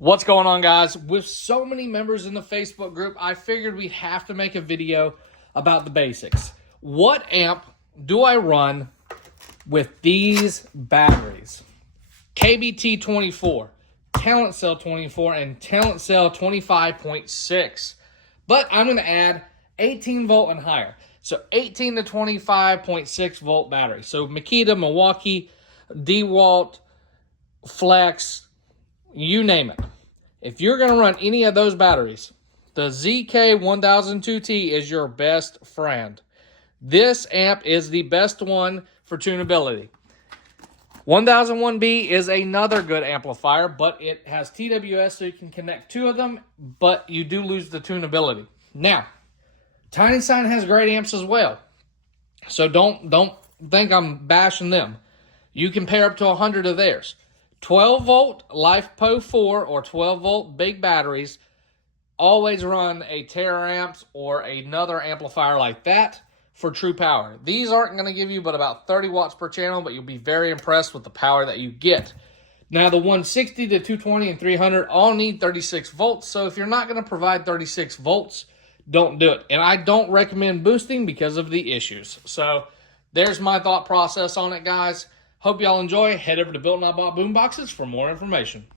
What's going on, guys? With so many members in the Facebook group, I figured we'd have to make a video about the basics. What amp do I run with these batteries? KBT 24, Talent Cell 24, and Talent Cell 25.6. But I'm going to add 18 volt and higher. So 18 to 25.6 volt battery. So Makita, Milwaukee, DeWalt, Flex, you name it. If you're going to run any of those batteries, the ZK1002T is your best friend. This amp is the best one for tunability. 1001B is another good amplifier, but it has TWS, so you can connect two of them, but you do lose the tunability. Now, Tiny Sign has great amps as well, so don't think I'm bashing them. You can pair up to 100 of theirs. 12 volt LifePo 4 or 12 volt big batteries. Always run a TerraAmps or another amplifier like that for true power. These aren't going to give you but about 30 watts per channel, but you'll be very impressed with the power that you get. Now, the 160 to 220 and 300 all need 36 volts, so if you're not going to provide 36 volts, don't do it. And I don't recommend boosting because of the issues. So there's my thought process on it, guys. Hope y'all enjoy. Head over to Built Not Bought Boomboxes for more information.